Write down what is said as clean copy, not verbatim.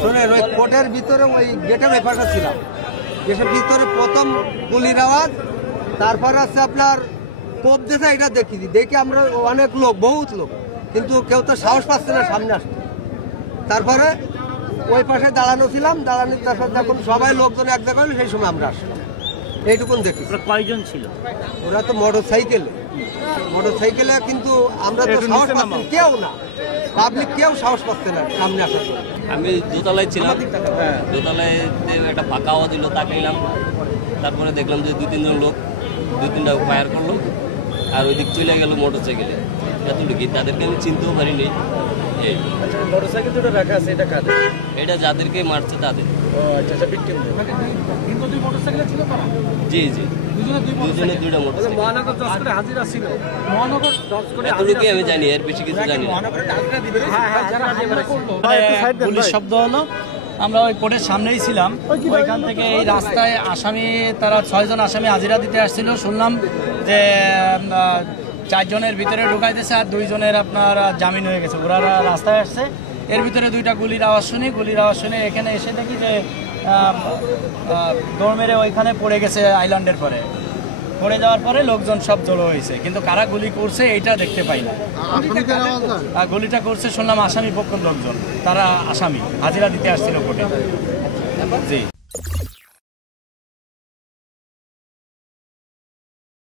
শোনেন, ওই কোর্টের ভিতরে ওই গেটের ওই পাশে ছিলাম, গেটের ভিতরে প্রথম গুলির আওয়াজ, তারপর আছে আপনার কোপ দিয়েছে, এটা দেখি আমরা অনেক লোক, বহুত লোক, কিন্তু কেউ তো সাহস পাচ্ছে না সামনে আসতে। তারপরে ওই পাশে দাঁড়ানো ছিলাম, দাঁড়ানোর তারপর যখন সবাই লোকজন এক জায়গায় হলো, সেই সময় আমরা আসলাম। এইটুকুন দেখি। কয়জন ছিল? ওরা তো মোটর সাইকেলে, কিন্তু আমরা তো সাহস পাচ্ছি কেউ না, পাবলিক কেউ সাহস পাচ্ছে না সামনে আসার জন্য। আমি দোতলায় ছিলাম, দোতলায় একটা ফাঁকা আওয়াজ দিল, তাকাইলাম, তারপরে দেখলাম যে 2-3 জন লোক 2-3টা ফায়ার করলো, আর ওই দিক চলে গেল মোটর সাইকেলে। এতটুকু, তাদেরকে আমি চিনতেও পারিনি। মোটরসাইকেল যেটা রাখা আছে এটা কাদের? এটা যাদেরকে মারছে তাদের। জি জি, দুজনে দুইটা মোটরসাইকেল। এতটুকু আমি জানি, এর বেশি কিছু জানি না। পুলিশ শব্দ হলো, আমরা ওই কোর্টের সামনেই ছিলাম। ওইখান থেকে এই রাস্তায় আসামি, তারা 6 জন আসামি হাজিরা দিতে আসছিল। শুনলাম যে 4 জনের ভিতরে ঢুকাইতেছে, আর 2 জনের আপনার জামিন হয়ে গেছে। ওরা রাস্তায় আসছে, এর ভিতরে 2টা গুলির আওয়াজ শুনে এখানে এসে দেখি যে দৌড় মেরে ওইখানে পড়ে গেছে। আইল্যান্ডের পরে পড়ে যাওয়ার পরে লোকজন সব জড়ো হয়েছে, কিন্তু কারা গুলি করছে এইটা দেখতে পাই না। গুলিটা করছে শুনলাম আসামি পক্ষের লোকজন, তারা আসামি হাজিরা দিতে আসছিল কোর্টে। জি।